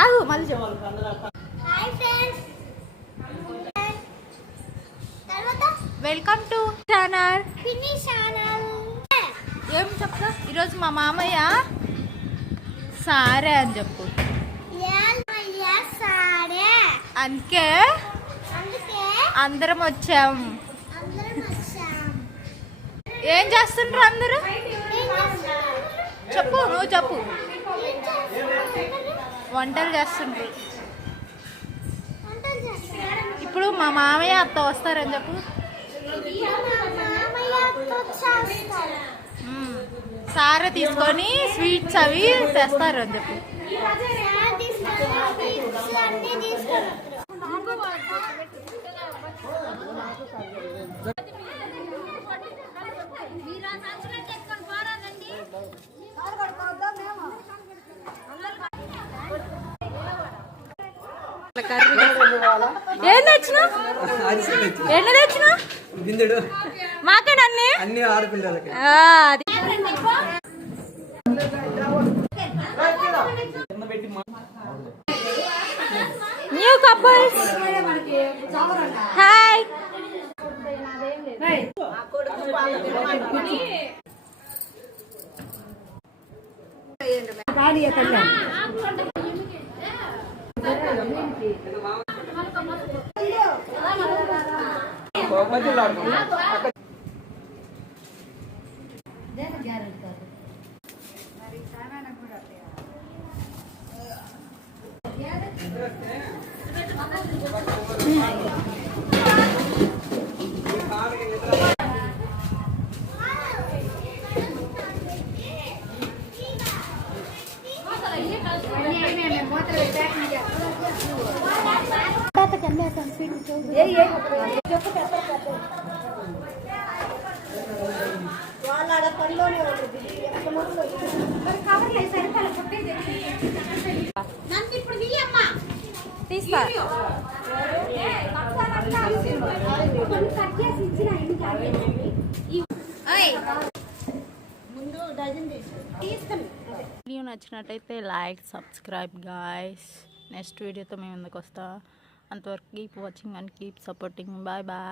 ఆగు మళ్ళీ చెప్పు. Welcome to channel. ఏం చెప్తా ఈరోజు మా మామయ్య సారే అని చెప్పు. అందుకే అందరం వచ్చాం. ఏం చేస్తుండ్రు అందరూ? చెప్పు, నువ్వు చెప్పు. వంటలు చేస్తుండ్రు. ఇప్పుడు మా మామయ్య అత్త వస్తారని చెప్పు. సారే తీసుకొని స్వీట్స్ అవి తెస్తారు అని చెప్పు. ఏం తెచ్చినా? ఎన్ని తెచ్చినా? మాకే అన్ని ఆడపిల్లలకి. New couples hi. తీస్తా. వీడియో నచ్చినట్టయితే లైక్, సబ్స్క్రైబ్ గాయ్స్. నెక్స్ట్ వీడియోతో మేము ముందుకు వస్తా. అంతవరకు keep watching and keep supporting. Bye bye.